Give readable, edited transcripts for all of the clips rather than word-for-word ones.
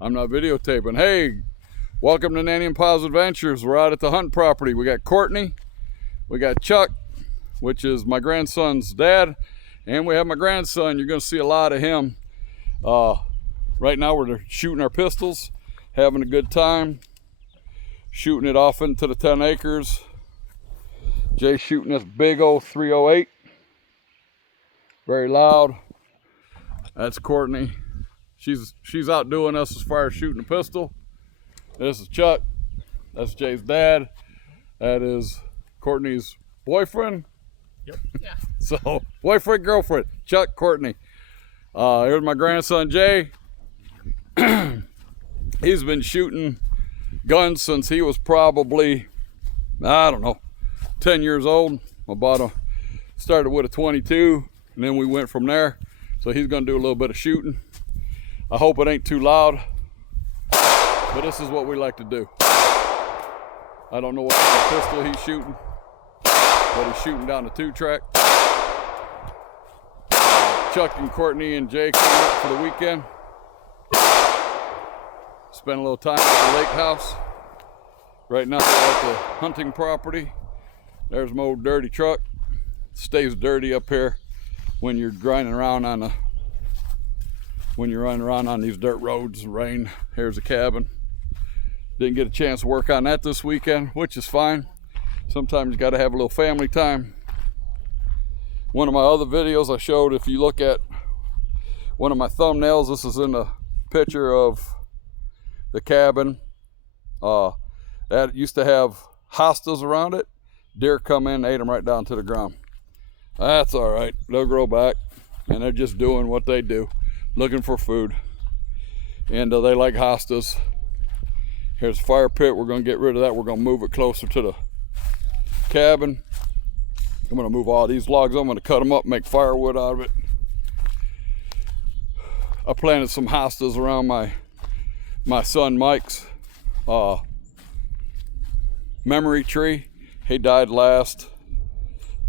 I'm not videotaping. Hey, welcome to Nanny and Pa's Adventures. We're out at the hunt property. We got Courtney, we got Chuck, which is my grandson's dad, and we have my grandson. You're going to see a lot of him. Right now we're shooting our pistols, having a good time, shooting it off into the 10 acres. Jay's shooting this big old 308. Very loud. That's Courtney. She's outdoing us as far as shooting a pistol. This is Chuck. That's Jay's dad. That is Courtney's boyfriend. Yep. Yeah. So boyfriend, girlfriend. Chuck, Courtney. Here's my grandson Jay. He's been shooting guns since he was probably, I don't know, 10 years old. Started with a 22, and then we went from there. So he's gonna do a little bit of shooting. I hope it ain't too loud, but this is what we like to do. I don't know what kind of pistol he's shooting, but he's shooting down the 2-track. Chuck and Courtney and Jay came up for the weekend. Spent a little time at the lake house. Right now we're at the hunting property. There's my old dirty truck. It stays dirty up here when you're grinding around on when you're running around on these dirt roads and rain. Here's a cabin. Didn't get a chance to work on that this weekend, which is fine. Sometimes you got to have a little family time. One of my other videos I showed, if you look at one of my thumbnails, this is in the picture of the cabin. That used to have hostas around it. Deer come in, ate them right down to the ground. That's all right. They'll grow back, and they're just doing what they do, looking for food. And they like hostas. Here's a fire pit. We're going to get rid of that. We're going to move it closer to the cabin. I'm going to move all these logs. I'm going to cut them up, make firewood out of it. I planted some hostas around my son Mike's memory tree. He died last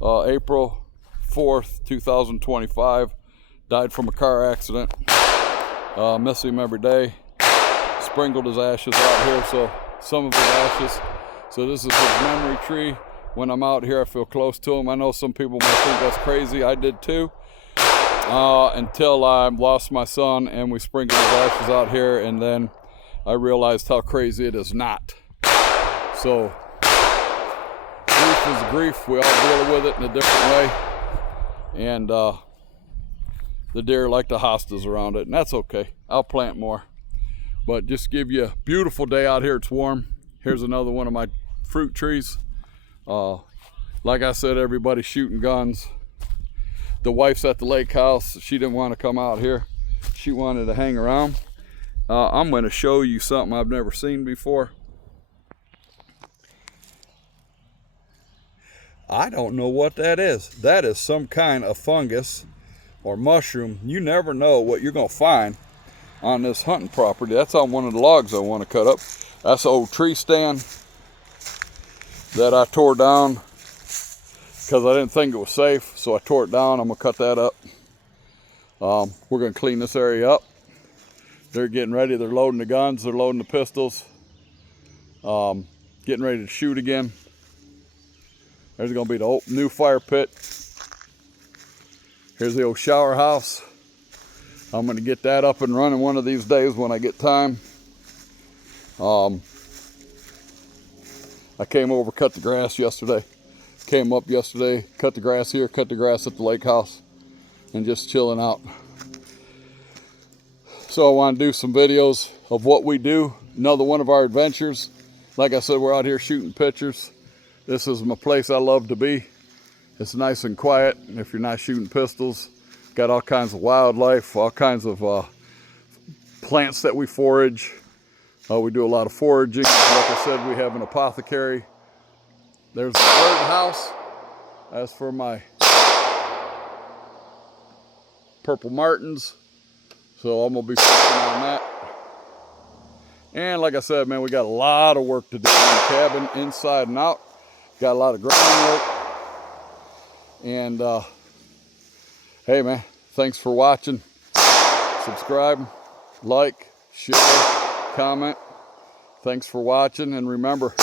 April 4th, 2025. Died from a car accident. Miss him every day. Sprinkled his ashes out here, so some of his ashes. So this is his memory tree. When I'm out here, I feel close to him. I know some people might think that's crazy. I did too. Until I lost my son and we sprinkled his ashes out here, and then I realized how crazy it is not. So grief is grief. We all deal with it in a different way. And the deer like the hostas around it, and that's okay. I'll plant more. But just give you a beautiful day out here. It's warm. Here's another one of my fruit trees. Like I said, everybody's shooting guns. The wife's at the lake house. She didn't want to come out here. She wanted to hang around. I'm going to show you something I've never seen before. I don't know what that is. That is some kind of fungus or mushroom. You never know what you're going to find on this hunting property. That's on one of the logs I want to cut up. That's an old tree stand that I tore down because I didn't think it was safe, so I tore it down. I'm going to cut that up. We're going to clean this area up. They're getting ready. They're loading the guns. They're loading the pistols. Getting ready to shoot again. There's going to be the old, new fire pit. Here's the old shower house. I'm going to get that up and running one of these days when I get time. I came over, cut the grass yesterday. Came up yesterday, cut the grass here, cut the grass at the lake house, and just chilling out. So I want to do some videos of what we do. Another one of our adventures. Like I said, we're out here shooting pictures. This is my place I love to be. It's nice and quiet if you're not shooting pistols. Got all kinds of wildlife, all kinds of plants that we forage. We do a lot of foraging. Like I said, we have an apothecary. There's the bird house. That's for my purple martins. So I'm gonna be focusing on that. And like I said, man, we got a lot of work to do in the cabin, inside and out. Got a lot of groundwork. And hey man, thanks for watching. Subscribe, like, share, comment. Thanks for watching, and remember,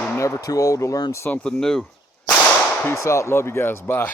you're never too old to learn something new. Peace out. Love you guys. Bye.